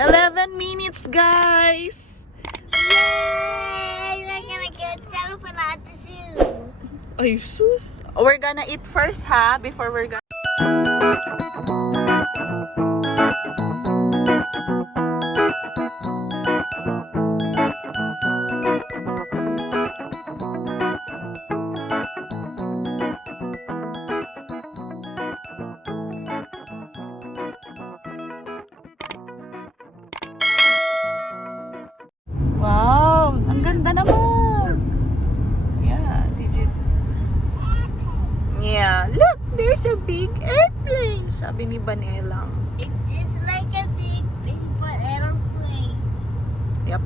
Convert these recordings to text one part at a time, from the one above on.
11 minutes, guys! Yay! We're gonna get telephone at the zoo. Ay, sus! We're gonna eat first, ha? Before we're gonna... Wow! Ang ganda naman! Yeah, Yeah, look! There's a big airplane! Sabi ni Banelang. It is like a big paper airplane. Yep.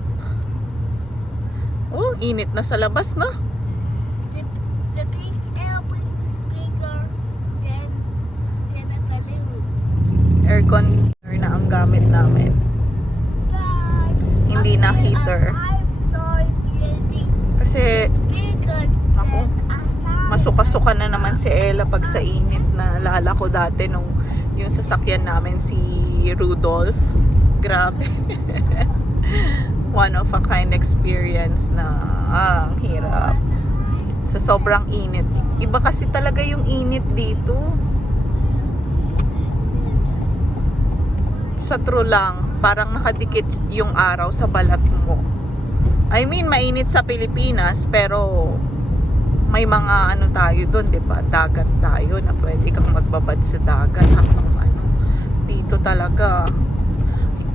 Oh, init na sa labas, no? The big airplane is bigger than a balloon. Aircon na ang gamit namin. But Hindi na heater. I'm sorry, building Kasi bigger Ako, than a sun. masuka-suka na naman si Ella pag sa init. Na lala ko dati nung yung sasakyan namin si Rudolph. Grabe. One of a kind experience na ang hirap. Sa sobrang init. Iba kasi talaga yung init dito. Sa true lang, parang nakadikit yung araw sa balat mo. I mean, mainit sa Pilipinas, pero may mga ano tayo doon, 'di ba? Dagat tayo na pwede kang magbabad sa dagat habang ano. Dito talaga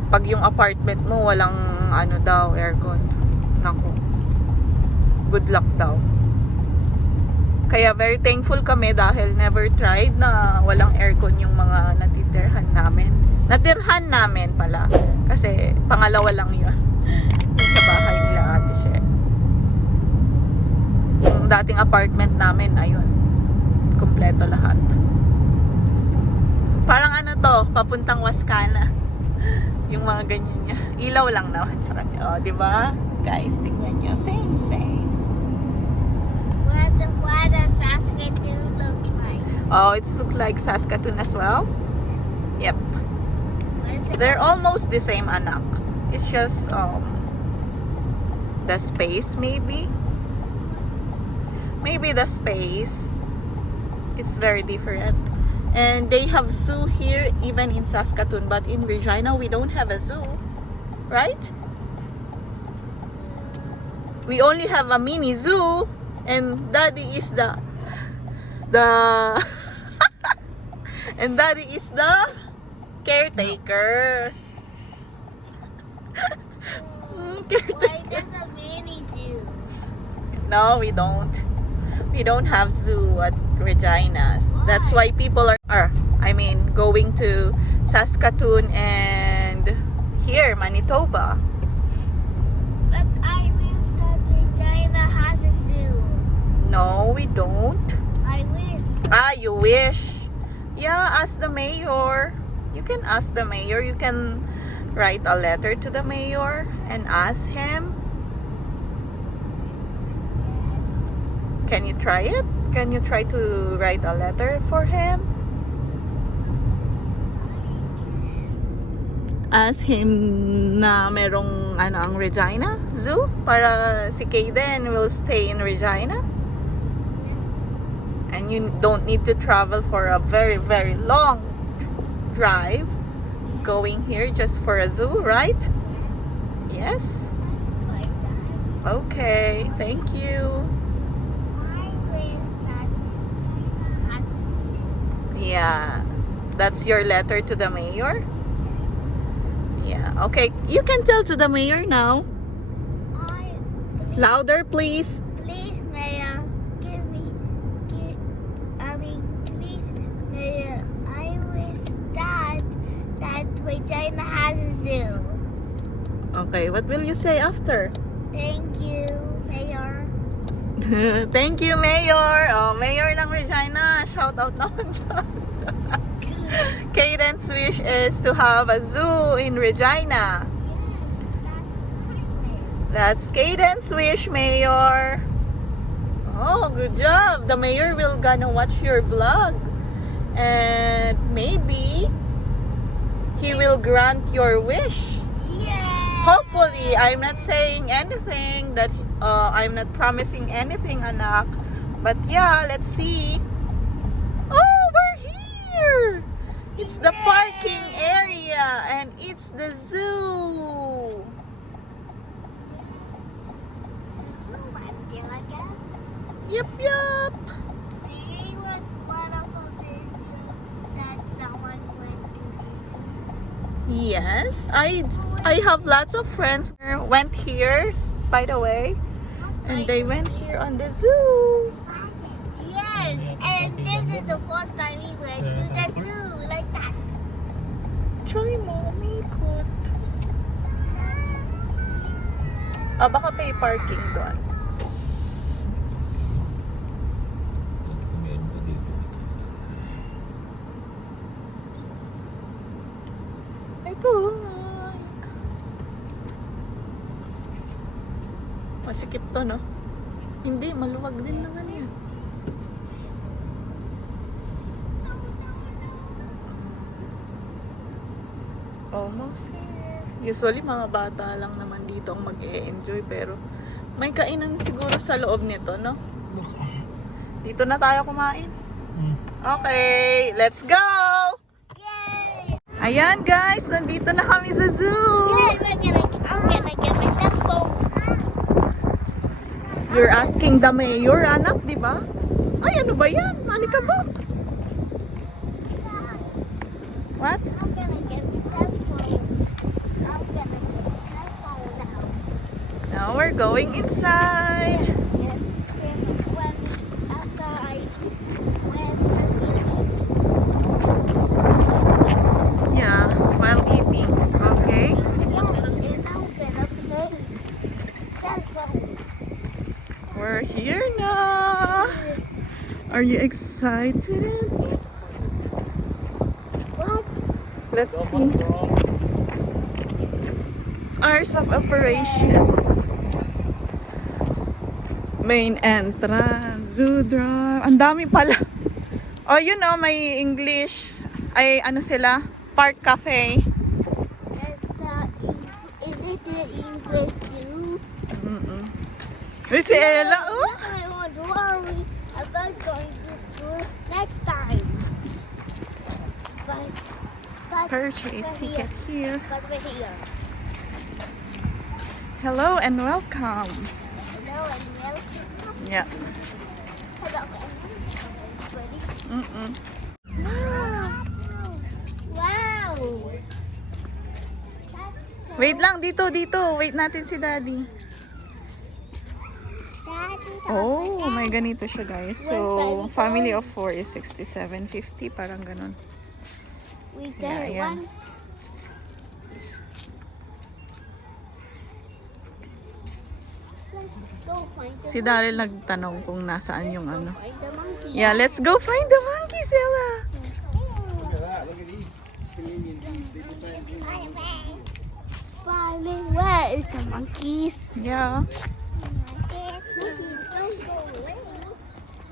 pag yung apartment mo walang ano daw, aircon. Naku. Good luck daw. Kaya very thankful kami dahil never tried na walang aircon yung mga natitirhan namin. Natirhan namin pala. Kasi pangalawa lang yun. Yung sa bahay nila Ate She. Yung dating apartment namin, ayun. Kompleto lahat. Parang ano to, papuntang Wascana. Yung mga ganyan niya. Ilaw lang naman sa kanya. O, diba? Guys, tingnan nyo. Same. What does Saskatoon look like? Oh, it looks like Saskatoon as well. Yep. They're almost the same, anak. It's just the space maybe. Maybe the space. It's very different. And they have zoo here even in Saskatoon, but in Regina we don't have a zoo, right? We only have a mini zoo, and Daddy is the and Daddy is the caretaker. Why does a mini zoo? No, we don't. We don't have zoo at Regina's. That's why people are going to Saskatoon and here, Manitoba. But I wish that Regina has a zoo. No, we don't. I wish. Ah, you wish. Yeah, ask the mayor. You can ask the mayor. You can write a letter to the mayor and ask him. Can you try it? Can you try to write a letter for him? Ask him na merong ang Regina Zoo para si Kaden will stay in Regina. And you don't need to travel for a very, very long drive going here just for a zoo, right? Yes? Like that. Okay, thank you. I wish that Regina has a zoo. Yeah, that's your letter to the mayor? Yeah, okay. You can tell to the mayor now. Louder, please. Please, Mayor, please, Mayor, I wish that Regina has a zoo. Okay, what will you say after? Thank you, Mayor. Thank you, Mayor. Oh, Mayor ng Regina. Shout out naman dyan. Kaden's wish is to have a zoo in Regina. Yes, that's my wish. That's Kaden's wish, Mayor. Oh, good job. The mayor will gonna watch your vlog. And maybe he will grant your wish. Hopefully, I'm not saying anything that I'm not promising anything, anak. But yeah, let's see. Oh, we're here! It's the parking area and it's the zoo. Yep, yep. Do you want one of a video that someone went to the zoo? Yes, I have lots of friends who went here, by the way, and they went here on the zoo. Yes, and this is the first time we went to the zoo like that. Try mo, umikot. Baka pay parking doon. Ito. Masikip to, no? Hindi, maluwag din naman yan. Almost here. Usually, mga bata lang naman dito ang mag-e-enjoy, pero may kainan siguro sa loob nito, no? Dito na tayo kumain. Okay, let's go! Yay! Ayan guys, nandito na kami sa zoo! Yay! I'm gonna get my cell phone. You're asking the mayor, anak, di ba? Ay, ano ba yan? Alikabok! What? I'm gonna get my cell phone. I'm gonna get my cell phone now. Now we're going inside. And when after I when Yeah, while eating. Okay. and I'm gonna play cell phone. We're here now. Are you excited? What? Let's see. Hours of operation. Main entrance. Zoo drive. Ang dami pala. Oh, you know, may English. Ay, ano sila? Park Cafe. Is it the English zoo? Uy, si Ella, oh. I won't worry about going to school next time. But Purchase ticket here. But we're here. Hello and welcome. Hello and welcome. Yeah. Hello and welcome, everybody. Wow! Wait lang, dito. Wait natin si Daddy. Oh, may ganito siya guys. So, family of 4 is 67.50, parang ganun. We Yeah, did it yeah. once. Let's go find the Si Daryl nagtanong kung nasaan yung ano. find the monkey. Yeah, let's go find the monkeys, Ella. Darling, where is the monkeys? Yeah. Monkeys, don't go away.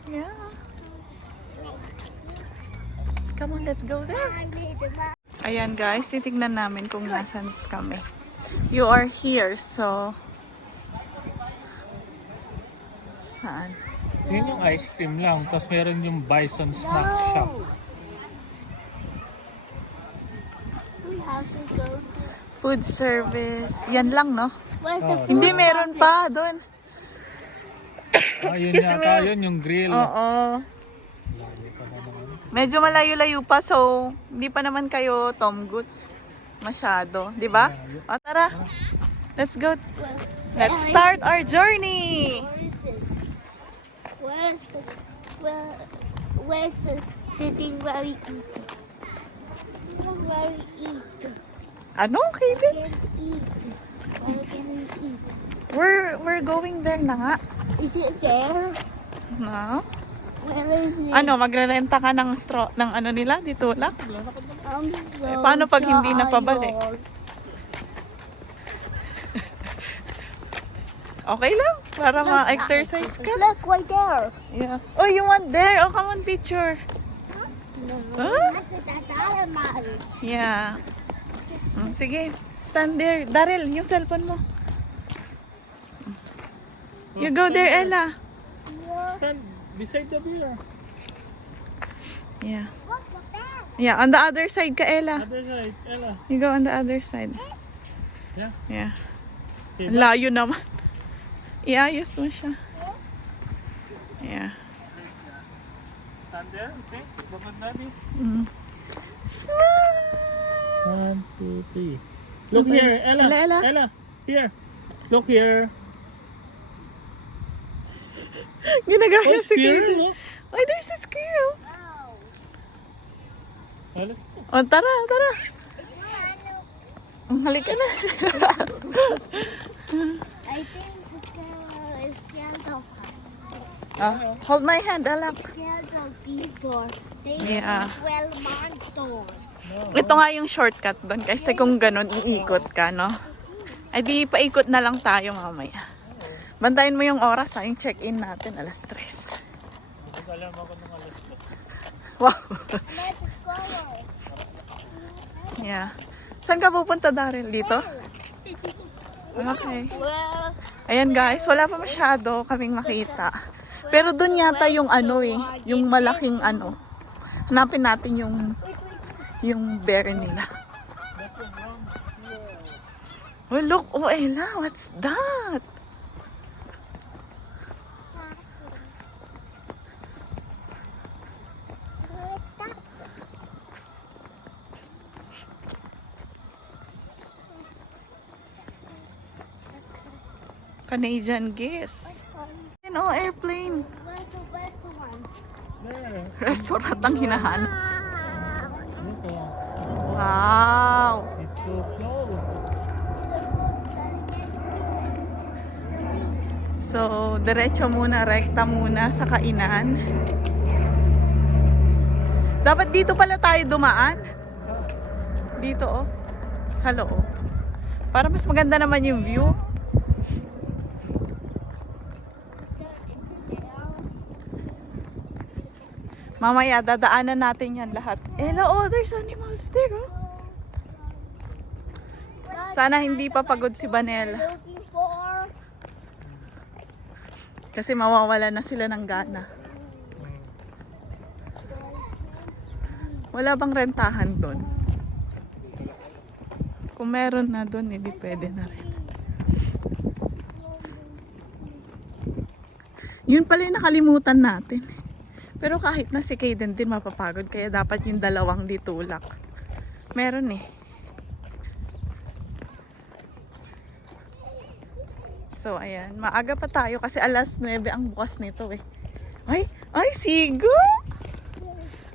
Yeah. Come on, let's go there. I need the monkey. Ayan guys, titignan namin kung nasan kami. You are here, so... Saan? Yun yung ice cream lang. Tapos meron yung Bison Snack Shop. We have to go to... Food service. Yan lang, no? Where's the Oh, food? Hindi, meron pa doon. Yun Excuse yata, me. yun yung grill. Oo. Lami pa naman. Medyo malayo-layo pa, so hindi pa naman kayo Tom Goods masyado, di ba? O tara, let's go. Let's start our journey. Where is it? Where's the thing where we eat? Where we eat? Ano, Kaden? Can eat. Where can we eat? We're going there na nga. Is it there? No? Where is it? Ano, magrerenta ka ng straw, ng ano nila, dito lang? I'm so paano pag hindi na pabalik? tired. Okay lang, para ma-exercise ka. Look right there. Yeah. Oh, you want there? Oh, come on, picture. No. Huh? Look at that animal. Yeah. Sige, Stand there. Daryl, yung cellphone mo. You go there, Ella. Stand beside the beer. Yeah. Yeah, on the other side ka, Ella. Other side, Ella. You go on the other side. Yeah. Yeah. Okay, Ang layo naman. Iayos mo siya. Yeah. stand there, okay? Look at daddy. Mm. Smile! 1, 2, 3. Look Okay. here, Ella. Ella. Ella, here. Look here. Ginagaya Oh, si squirrel, Kaden. look. Ay, there's a squirrel. Oh, let's go. O, tara, tara. Halika na. I think the squirrel is scared of Hold my hand, Alak. scared of people. They Yeah. well monsters. Ito nga yung shortcut doon. Kasi kung ganun, iikot ka, no? Ay, di paikot na lang tayo mamaya. Bantayin mo yung oras, ha? Yung check-in natin, alas 3. Alam ako ng alas 2. Wow. Let's go. Yeah. Saan ka pupunta, Daryl? Dito? Okay. Well, Ayan guys, wala pa masyado kaming makita. Pero doon yata yung ano eh, yung malaking ano. Hanapin natin yung berry nila. Oh look, oh Ella, what's that? Canadian geese. Oh, airplane. where's the best one? There. Restaurant ang hinahanap. Look, Wow. it's so close. So, diretso muna, rekta muna sa kainan. Dapat dito pala tayo dumaan. Dito oh, sa loob. Para mas maganda naman yung view. Mamaya, dadaanan natin yan lahat. Ella, oh, there's animals there, oh. Sana hindi pa pagod si Banela. Looking for Kasi mawawala na sila ng gana. Wala bang rentahan doon? Kung meron na doon, hindi pwede na rin. Yun pala yung nakalimutan natin. Pero kahit na si Kaden din mapapagod, kaya dapat yung dalawang ditulak. Meron eh. So, ayan. Maaga pa tayo kasi alas 9 ang bukas nito eh. Ay! Ay! Sigo!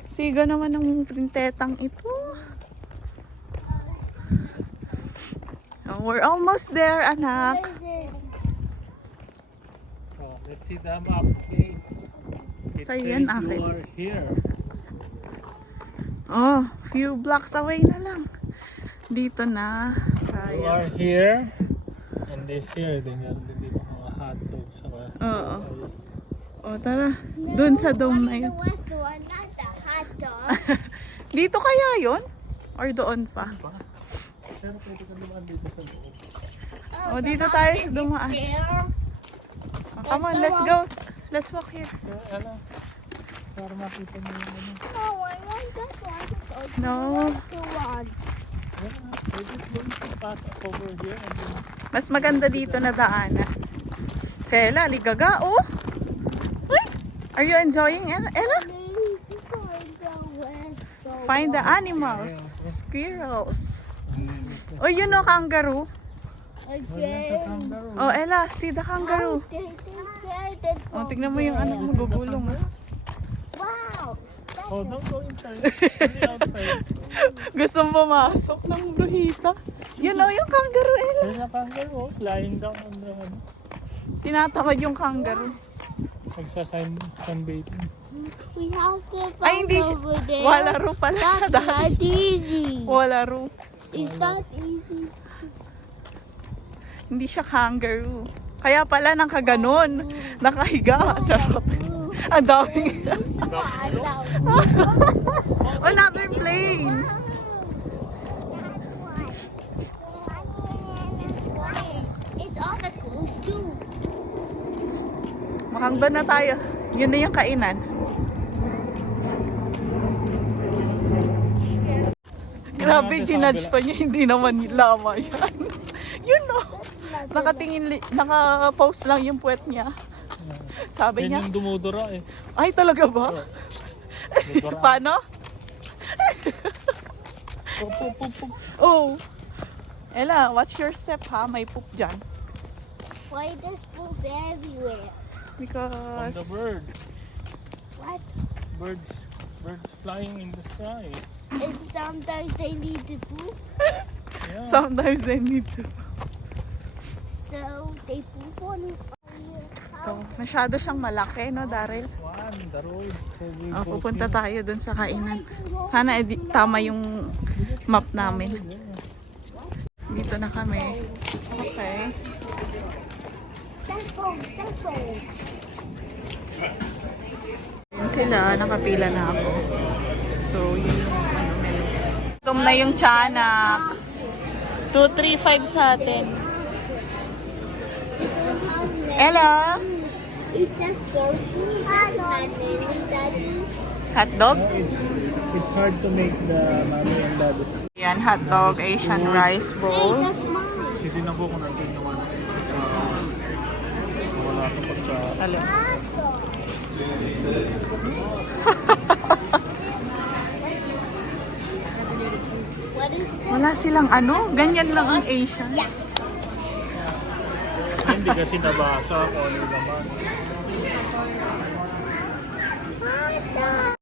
Sigo naman ng printetang ito. Oh, we're almost there, anak. Oh, let's see the map, okay? It So, says yan, akin. you are here. Oh, few blocks away na lang. Dito na. You Kaya. are here. And this here, then meron din dito mga hotdog saka Oo. rice. Oh, tara. Doon sa dome na the yun. west one, not the hot dog. Dito kaya yon? Or doon pa? Pero pwede ka dumaan dito sa loob. Oh, dito tayo dumaan. There. Oh, come on, let's go. Let's walk here. Kaya ano, para makita mo yung ano. No, I want that one. No. The one. Yeah, we're just going to pass over here and then Mas maganda dito na daanan. Sela, ligaga, oh. Uy! Are you enjoying, Ella? Find the animals. Squirrels. Oh, you know kangaroo? Again. Oh, Ella, see the kangaroo. Oh, tignan mo yung ano, magugulong. Ah. Wow. oh, don't go inside. Only outside. Gusto pumasok ng luhita. You know yung kangaroo, Ella. There's a kangaroo lying down on the ano. Tinatamad yung kangaroo. Nagsa-sunbathing. We have to Ay, pass hindi siya. over there. Walaro pala siya That's dahil. not easy. Walaro. It's not easy. Hindi siya kangaroo. Kaya pala nang kaganon. Nakahiga. Charot. Ang daming. Another plane. hanggang na tayo. Yun na yung kainan. Grabe, ginudge pa niya. Hindi naman lama yan. Yun no. Naka-post lang yung puwet niya. Sabi niya. Yan yung dumudura eh. Ay, talaga ba? Dumudura. Paano? Pup, pup, pup, pup. Oh. Ella, watch your step ha. May poop dyan. Why does poop everywhere? From Because... the bird. What? Birds flying in the sky. And sometimes they need to poop, Yeah. sometimes they need to. so they poop on your Oh, house. masyado siyang malaki, no, Daryl? One, the road. So we Oh, go pupunta see. tayo dun sa kainan. Sana tama yung map namin. Dito na kami. Okay. Cell phone. Yun sila, nakapila na ako. So, yun yung ano menu. Tom na yung tiyanak. 235 sa atin. Ella, It's just for food. Daddy. hotdog. No, it's hard to make the mommy and daddy's. Yan, hotdog, Asian rice Hey, bowl. that's mine. Hindi na po kung natin naman. Wala ito pagka... Alin? What is that? Wala silang ano, ganyan lang ang Asian. Yeah. Hindi kasi nabasa kung ano yung laman.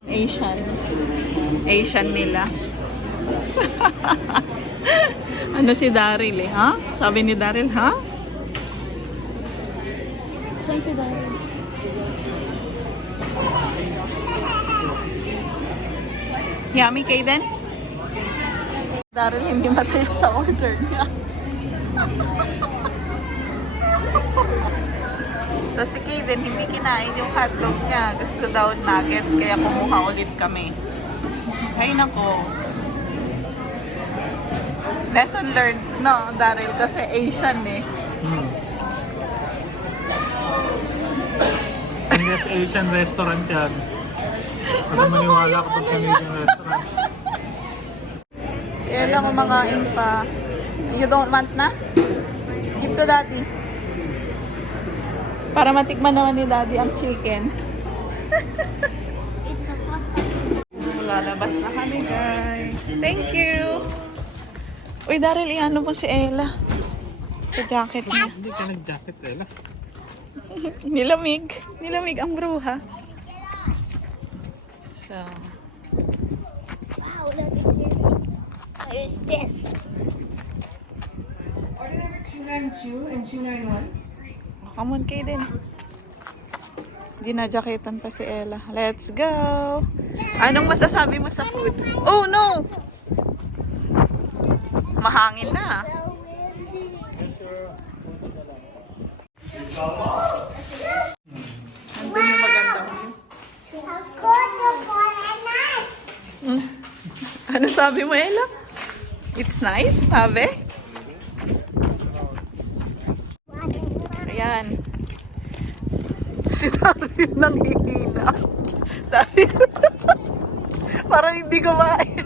Asian. Asian nila. Ano si Daryl eh, ha? Sabi ni Daryl, ha? Saan si Daryl? Yummy, Kaden? Daryl hindi masaya sa order niya. Tapos si Kaden hindi kinain yung hotdog niya. Gusto daw nuggets, kaya kumuha ulit kami. Ay nako. Lesson learned, no, Daryl, kasi Asian eh. Yes, Asian restaurant yan. Ano maniwala kapag Canadian restaurant. Si Ella kumakain pa. You don't want na? Give to Daddy. Para matikman naman ni Daddy ang chicken. It's a pasta. Lalabas na kami, guys. Thank you! Uy, Daryl, iano mo si Ella? Sa jacket niya. Hindi ka nag-jacket, Ella. Nilamig. Nilamig ang bruha. So, Wow, look at this. What is this? Order number 292 and 291. come on, Kaden. Dinajaketan pa si Ella. Let's go! Anong masasabi mo sa food? Oh, no! Mahangin na. Nandun yung magandang view. Hmm. Ano sabi mo, Ella? It's nice, sabi? Ayan. Si Daryl nang hihina. Daryl. Parang hindi kumain.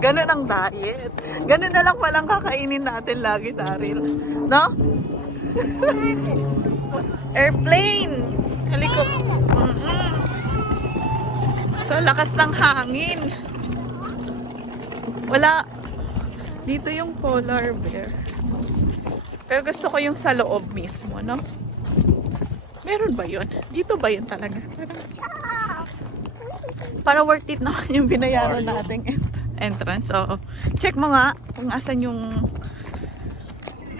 Ganun ang diet. Ganun na lang palang kakainin natin lagi, Daryl. No? Airplane! Helicopter. So, lakas ng hangin. Wala. Dito yung polar bear. Pero gusto ko yung sa loob mismo, no? Meron ba yun? Dito ba yun talaga? Para worth it naman yung binayaran nating entrance. Oo. Check mo nga kung asan yung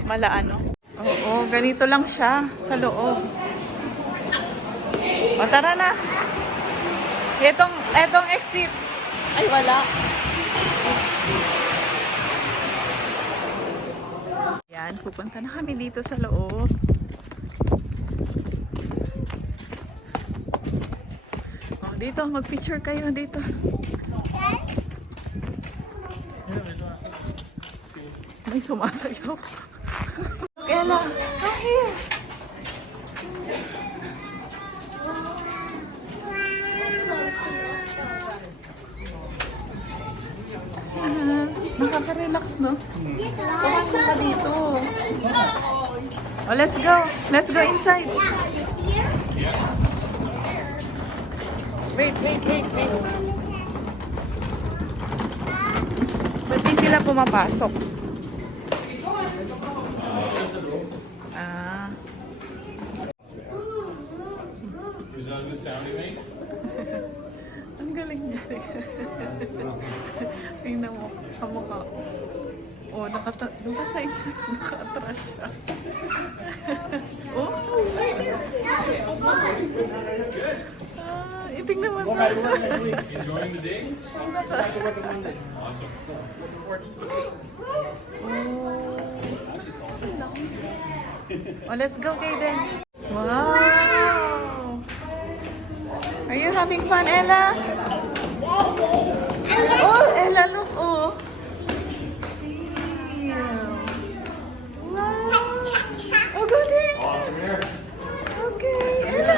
malaano. Oo, ganito lang siya sa loob. O, tara na. Etong exit. Ay, wala. Yan, pupunta na kami dito sa loob. Oh, dito, mag-picture kayo dito. May sumasayaw. Ella, come here. Nakaka-relax, no? Pumasok ka dito. Oh, let's go. Let's go inside. Wait. Ba't di sila pumapasok? Ah. Ang galing niya. Tingnan mo, kamukha. Oh, naka-side siya. Naka-atras siya. Oh! Itingnan mo na. Enjoying the day? Awesome. Oh, let's go, Kaden. Wow! Are you having fun, Ella? Oh, Ella, look, oh. Seal. Wow. Oh, go there. Okay, Ella.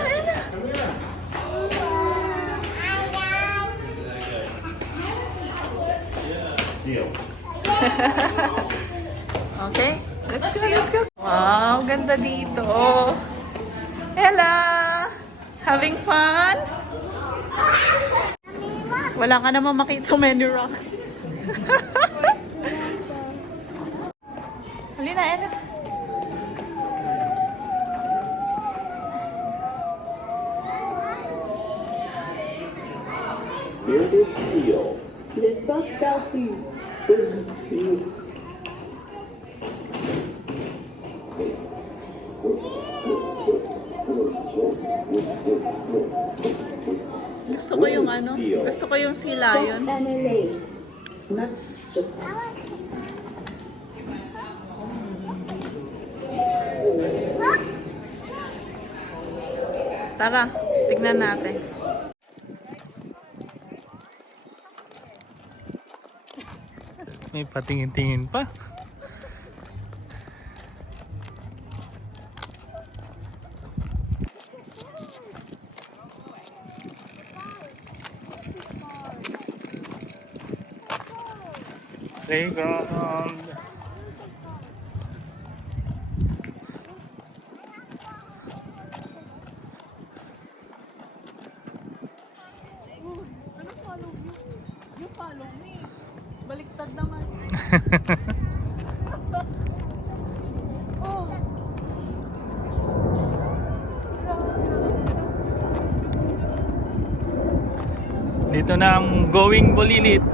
Seal. Okay, let's go. Wow, ganda dito. Ella, having fun? Wala ka naman makita so many rocks. Halina, Ella. Bearded seal. Lift up Belfie. Seal. Gusto ko yung ano, gusto ko yung sea lion. NLA. Not just Tara, tignan natin. May patingin-tingin pa. Playground. You follow me. Baliktad naman. Oh. Dito na ang going Bulilit.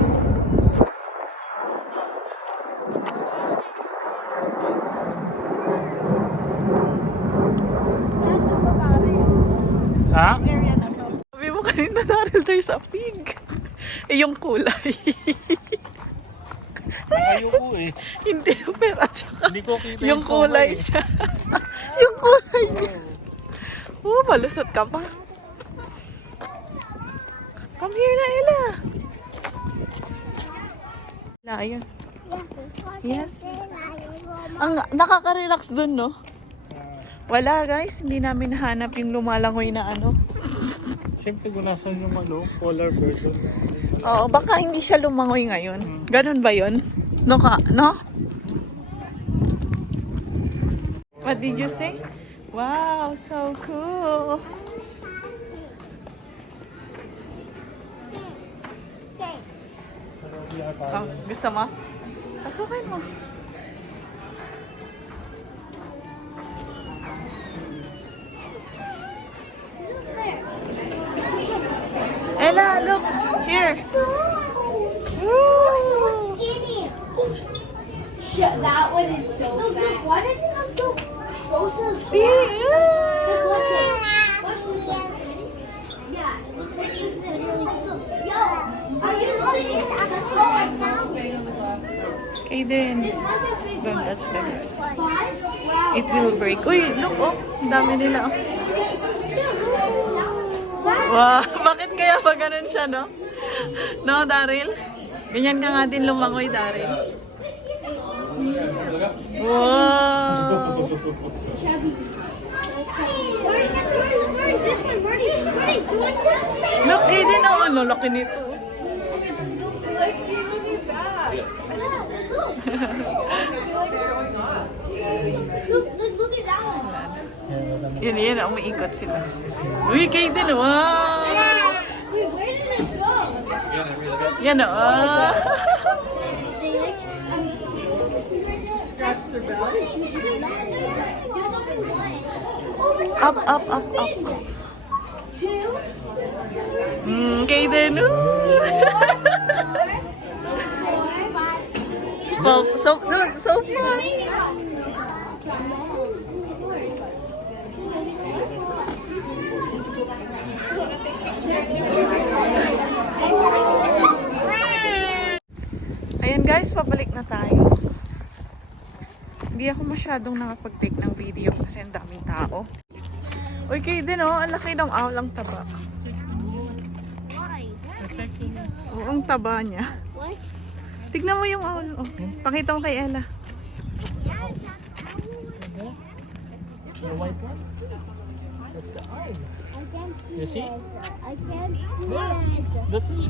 Ha? Area na to. Sabi mo kanina, Daryl, there's a pig. Eh, yung kulay. Ayoko eh. Hindi, pero at saka Hindi ko kita yung kulay siya. Yung kulay niya. Oh, malusot ka pa. Come here na, Ella. Lion. Yes. Ang nakaka-relax dun, no? Wala, guys. Hindi namin nahanap yung lumalangoy na ano. Siyempre kung nasan yung polar version. Oo, baka hindi siya lumangoy ngayon. Ganun ba yun? No ka, no? What did you say? Wow, so cool. Oh, gusto mo? Pasukin mo. Ella, look! Here! Woo! Shut, that one is so fat. Why does it come so close to the See? Look, watch it. Watch this. Yeah, it looks like it's literally. Yo, are you looking at the right now? Kaden, don't touch the grass. Wow. It will break. Uy, look oh! Ang dami nila oh. Wow! Bakit kaya pa ganun siya, no? No, Daryl? Ganyan ka nga din lumangoy, Daryl. Wow! Look, Kaden, oh, ano, laki nito. Look, look at that one. Yun, umiikot sila. Uy, kayo din, wow! Wait, where did it go? Yan, oh. They like, scratch their belly? There's only one. Oh my God. Up. Two. Kayo din, so fun. Ayan guys, pabalik na tayo. Hindi ako masyadong nakapag-take ng video kasi ang daming tao. Uy, kayo din oh, ang laki ng awlang taba. Oo, ang taba niya. What? Tignan mo yung owl. Oh, pakita mo kay Ella. The white one? That's the eye. You see? I can't see it. The tree.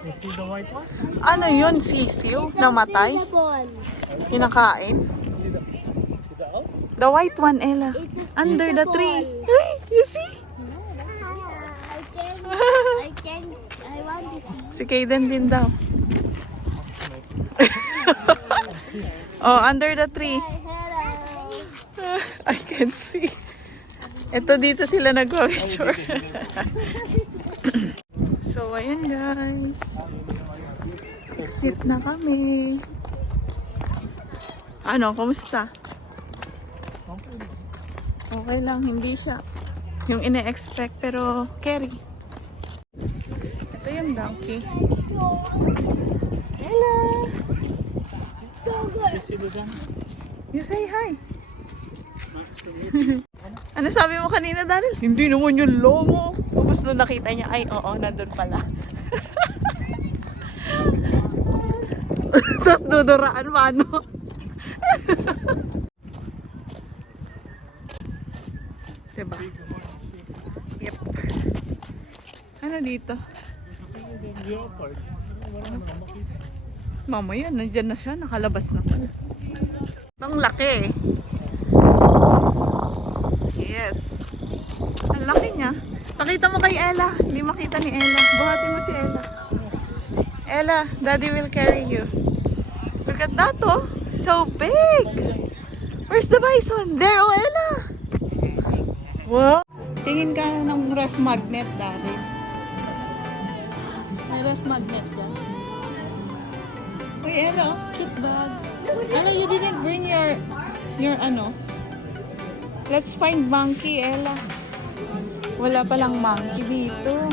You see the white one? Ano yun? Sisiw? Namatay? Kinakain? See the owl? The white one, Ella. Under the tree. Hey, you see? I want to see. Si Kaden din daw. Oh, under the tree. I can see. Ito dito sila nag-picture. So, ayan guys. Exit na kami. Ano, kumusta? Okay lang, hindi siya yung ine-expect pero carry. Ito yung donkey. Hello! You see the gun? You say hi. Ano sabi mo kanina, Daryl? Hindi naman yung lomo. Tapos nung nakita niya, ay oo, nandun pala. Tapos duduraan pa, ano? Diba? Yep. Ano dito? Leopard. Wala na makita. Mamaya, nandyan na siya. Nakalabas na pala. Ang laki. Yes. Ang laki niya. Pakita mo kay Ella. Hindi makita ni Ella. Buhatin mo si Ella. Ella, Daddy will carry you. Look at that, oh. So big. Where's the bison? There, oh, Ella. Wow. Tingin ka ng ref magnet, Daddy. May ref magnet dyan. Uy, Ella, cute bag. Ella, you didn't bring your ano. Let's find monkey, Ella. Wala palang monkey dito.